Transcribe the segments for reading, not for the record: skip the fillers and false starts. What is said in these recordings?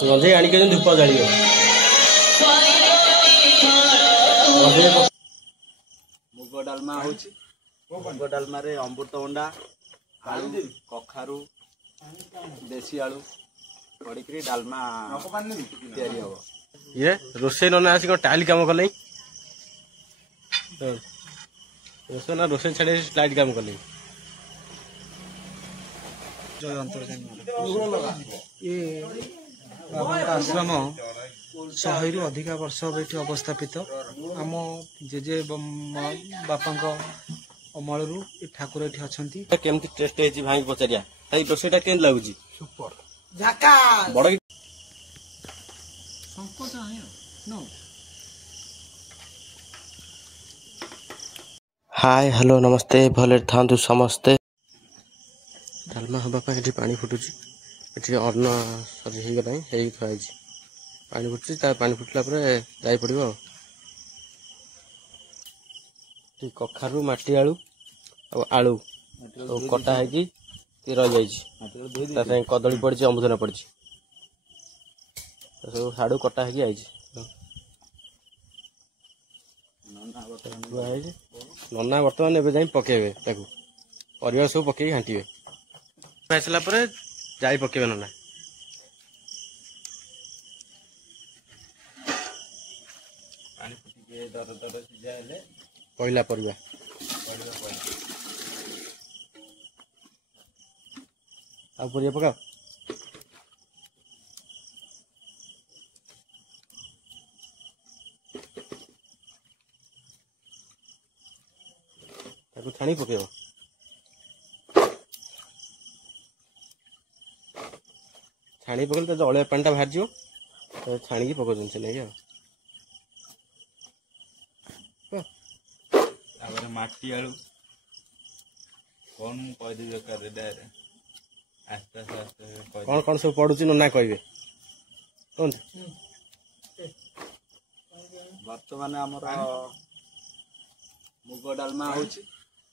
गंजे आनिक धूप जाड़ी मुग डालमा मुग डालमा रे अमृतभंडा आलू कखारू देसी आलू पड़ी डालमा तैयारी हम ये रोसे नना आसिक टाइल काम कले रोसे ना रोसे छाड़ी टाइल काम कले ये आश्रम 100 रु अधिक वर्ष ये अवस्थापित आम जेजे बापा अमल रु ठाकुर ये अच्छा केमती टेस्ट है भाई पचारिया भाई रोसेटा केमती लगुच सुपर बड़ हाय हेलो नमस्ते भले था समस्ते डालमा हाँपाई ये पा फुटुची ये अन्न सरी होगला थी पानी फुटुची पानी फुटला जाई पड़ो कखारू माटी आलू आलू कटा है रही जाए कदली पड़ी अमृतभंडा पड़ी सब साड़ू कटा है नना बर्तमान ए पकेबे परिवार सब पकई घाटे आसला जाई पकेबे नना पहला परिवा आ परिया पका छाणी पकेब छाणी पकड़े तो अलिया पानी बाहर जाओ छाणी पकाउन से नहीं माटी आलू कौन कहदेवी आस्ते आस्ते कौन कौन सब पड़ुची नना कहे कहते बर्तमान आमर मुग डालमा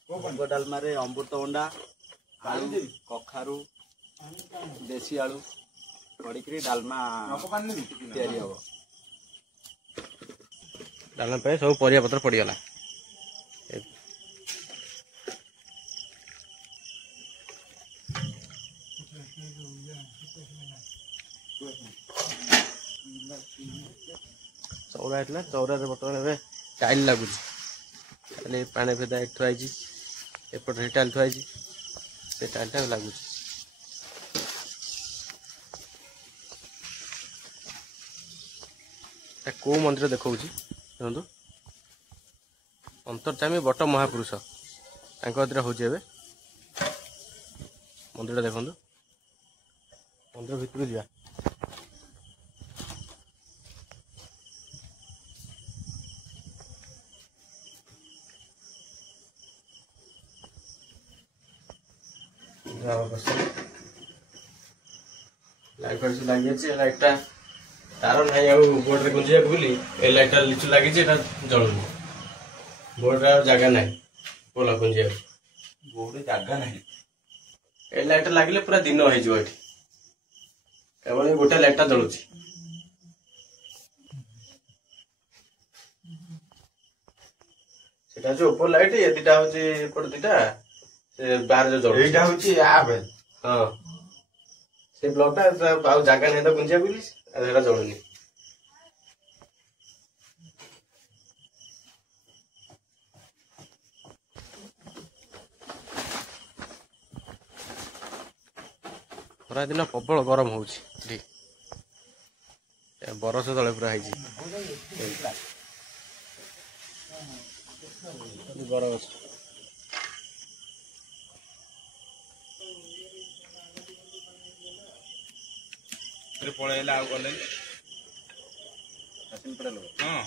मुग डालमा रे अमृतभंडा आलू कखारू देसी आलू पड़ी डालमा तैयारी हम डालमा पे सब परिया पत्र पड़गला चौरा है चौरा बर्तमान टाइल लगुच पानी फेदा थुआई एपटे टाइल थुआई से टाइलटा लगुच कौ मंदिर देखा देखो अंतर्जामी बट महापुरुष हूँ मंदिर देखो मंदिर भितर जा लाइट फाइट लगी लाइट तार ना बोर्ड रे गुंजिया बोली ए लाइट लिचु लगी जलुन बोर्ड जगह ना बोला गुंजिया बोर्ड जगह ना ए लाइट लगे पूरा दिन हो केवल गोटे लाइटा जलुची जो ऊपर लाइट ये दीटा हूँ दीटा बाहर जो जल हाँ से ब्लॉकटा जगह नहीं तो गुंजिया बोली जलुनी खरा दिन प्रबल गरम हो बरस तले पूरा बरस पलैला गले हाँ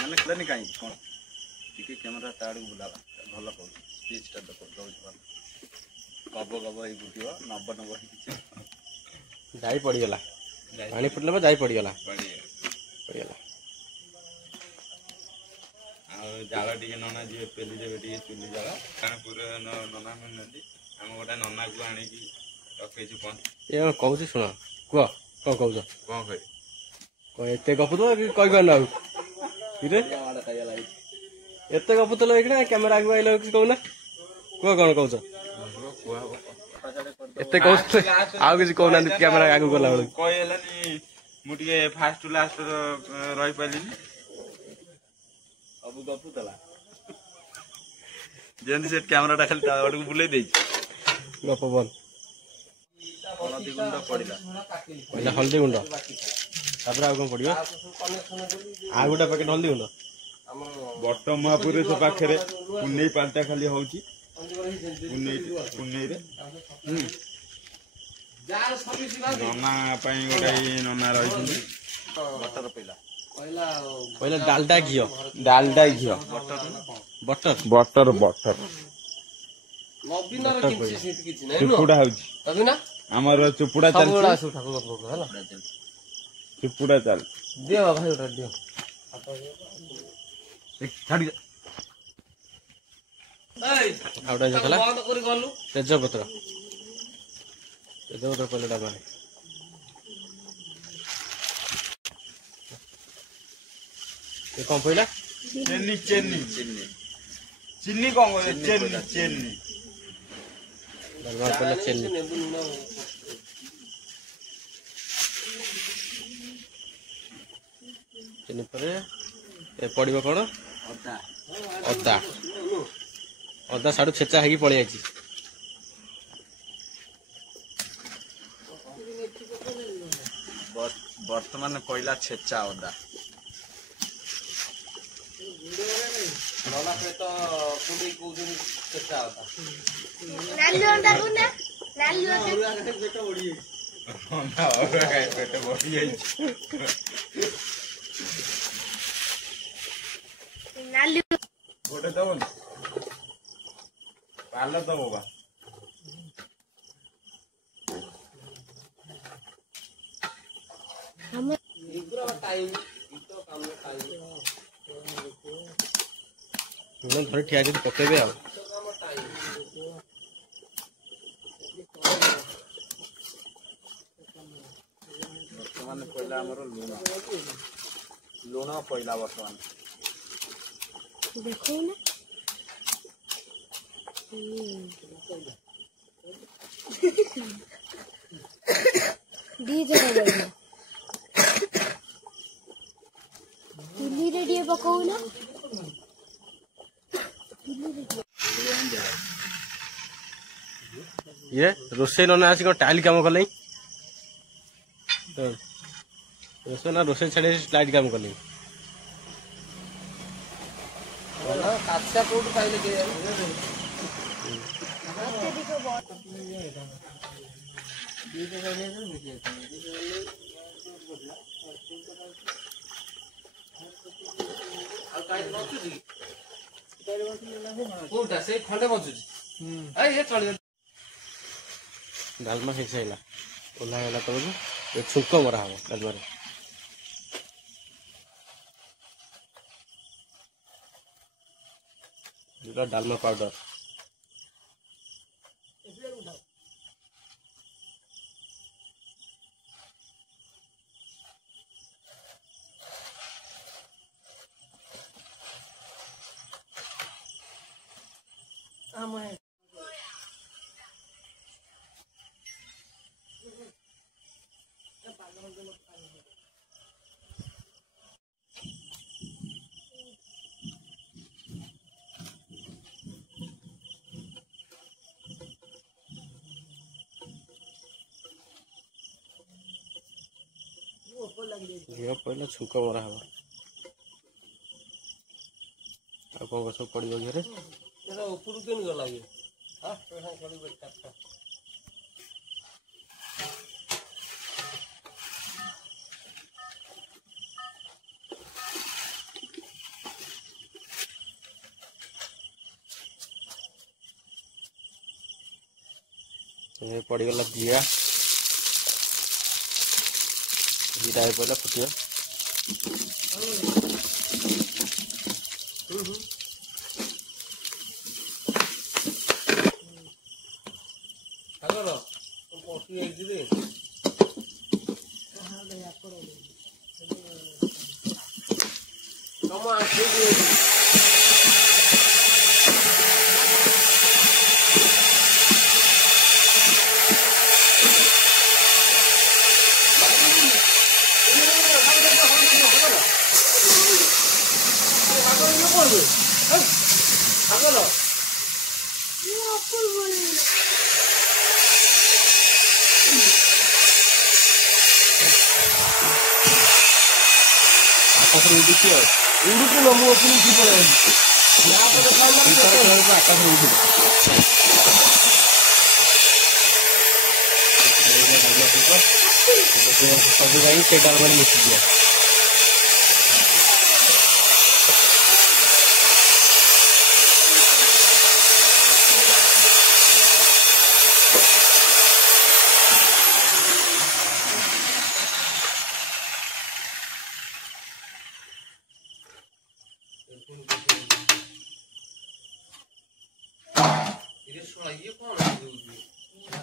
मैंने कहीं कौन टी कैमेरा ताड़ बुला भल कौन स्पीचटा देख गब गब ही बुझ नब नब जाई पड़गला पानी फुटला जाई पड़गला जाल टे नना जी पेली देवे टे चुली जाल कानपुर नना मिलती आम गोटे नना को आणिकी रखी कहूँ शुण कह कौन कौच कौन कह कौन एते गपुत कही पार किरे एते गपुतल एक कैमेरा आगे आइल कि कहना कह कौन कौच एते कौच आउ किसी कहना कैमेरा आगे गला बेलू कहलानी मुझे फास्ट लास्ट रही पारे अब गपुला जमी से कैमेरा खाली आड़ बुले गप बंद हलदी गुंड पड़ा पहले हल्दी गुंड तापर आउ कौन पड़ो आ गोटे पैकेट हल्दी गुंड बट महापुर पाखे पुनई पाल्टा खाली हूँ नना गोटे नना रही पहले डालडा घी डालडा घी बटर बटर बटर चुपुड़ा हूँ आमर चुपुड़ा चल चुपुड़ा चल दियो भाई उठा दियो छाड़ी आउटा जतला तेजपत्र पहले डबा ये कौन पहला चेन्नी चेन्नी चेन्नी चीनी कौन चेन्नी चेन्नी पहले चेन्नी चेन्नी पर पड़ो कौन अदा अदा साड़ू छेचा है पलि आई बर्तमान पहला छेचा अदा गोटे दब पाल दब बा थोड़ी ठिया पकेबे आ बर्तमान पहला आमर लुण लुण पहला बर्तमान देखो ना दी जगह बढ़िया चुली रेडियो पकाऊ ना ये रोसे नना आसी कौन टाइल काम कल रोसे ना रोसे छाड़ी लाइट काम कल डालमा हो सारा ओह्लागला तक छुंक मरा हम डालमा डालमा पाउडर घी पहले छुंक मरा हम कौन सब पड़ो घरे ऊपर के गला पड़गला जीरा जीरा पहला फुटिया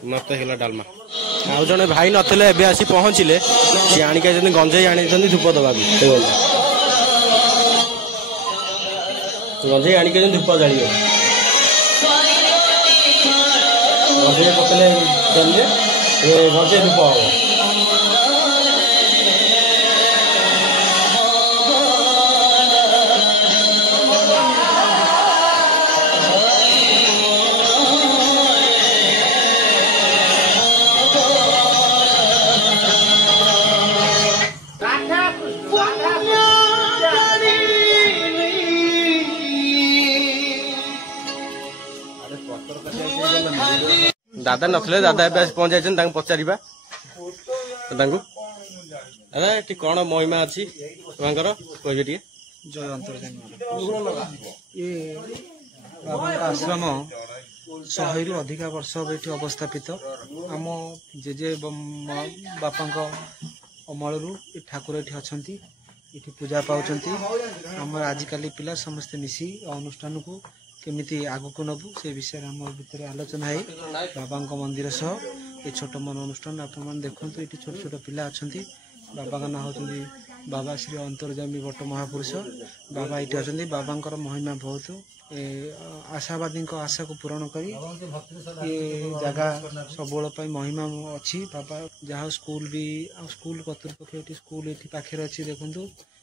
मत है डालमा आउ जड़े भाई नथिले एबे आसी पहुँचले सी आणिक गंजेई आनी धूप दवा गंजेई आणिक धूप जाड़े गंजेई पकड़े गंजेई धूप हम दादा नथिले दादा ए पहुंच जाए पचार दादा ये कौन महिमा अच्छी कहे टे जय अंतर्जामी ये बाबा आश्रम 100 रु अधिक वर्ष ये अवस्थापित आम जेजे बापा अमल ठाकुर ये अच्छा ये पूजा पाँच आम आजिकल पिला समस्ते मिसी अनुष्ठान को केमिति आगु को नबू से विषय आम भितर आलोचना है बाबा मंदिर सह ये छोट मन अनुष्ठान आप देखते ये छोट छोट पिला अच्छा बाबा का ना होती बाबा श्री अंतर्जामी बट महापुरुष बाबा ये अच्छा बाबा महिमा बहुत आशावादी आशा को पूरण करी ये जगह सब महिमा अच्छी बाबा जहाँ स्कूल भी स्कूल कर्तृपक्ष ये स्कूल ये पाखे अच्छी देखु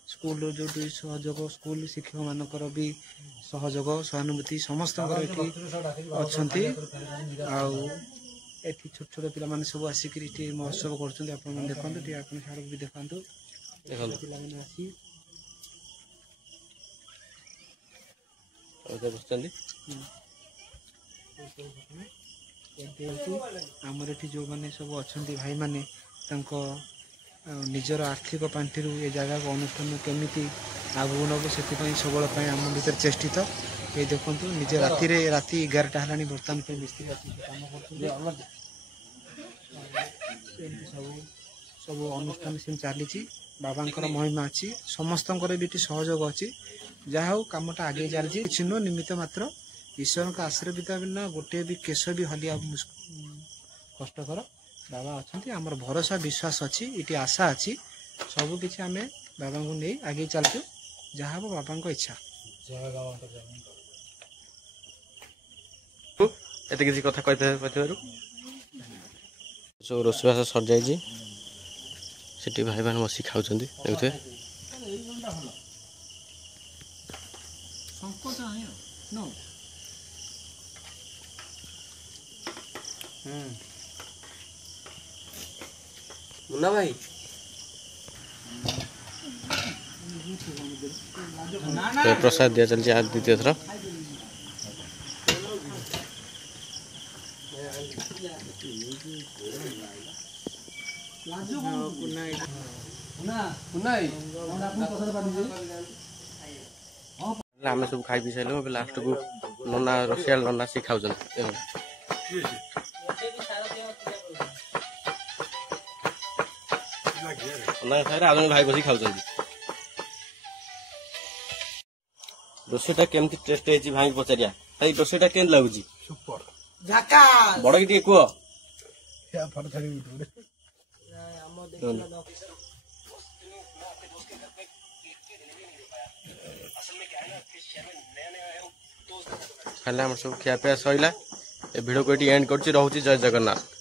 स्कूल जो सहयोग स्कूल शिक्षक मानकर भी सहयोग सहानुभूति समस्त अच्छा एटी छोट छोट पिला माने सब आसिक महोत्सव कर देखते भी देखा आमर ये जो मैंने सब अच्छा भाई माने निजर आर्थिक पांठि ये जगह को अनुष्ठान केमी आगू नब से सब आम भर चेष्टित ये देखो निजे राति 11टा है बर्तमान मिस्त्री सब अनुष्ठान से चली बाबा महिमा अच्छी समस्त भी सहयोग अच्छी जहा हो कमटा आगे चलती चिन्ह निमित्त मात्र ईश्वर का आशीर्वाद बिना गोटे भी केश भी हलिया कष्टकर बाबा अच्छा आमर भरोसा विश्वास अच्छी ये आशा अच्छी सबकि आम बाबा को नहीं आगे चलचु जहाँ हम बाबा इच्छा एत किसी कथा कहते सब रोषवास सर जाइए सेठी भाई मैंने बस खाऊँ देखते मुन्ना भाई तो प्रसाद दिया चलती आज द्वितीय थर आम सब खाई पी सारे लास्ट को नना रोसियाल नना सी खाऊ आज भाई बस खाऊ रोषेटा केमती टेस्ट है भाई पचारिया भाई रोषेटा केमती लगुच बड़ कि कह खाली आम सब खियापिया सैला ए भिडियो को ये एंड कर जय जगन्नाथ।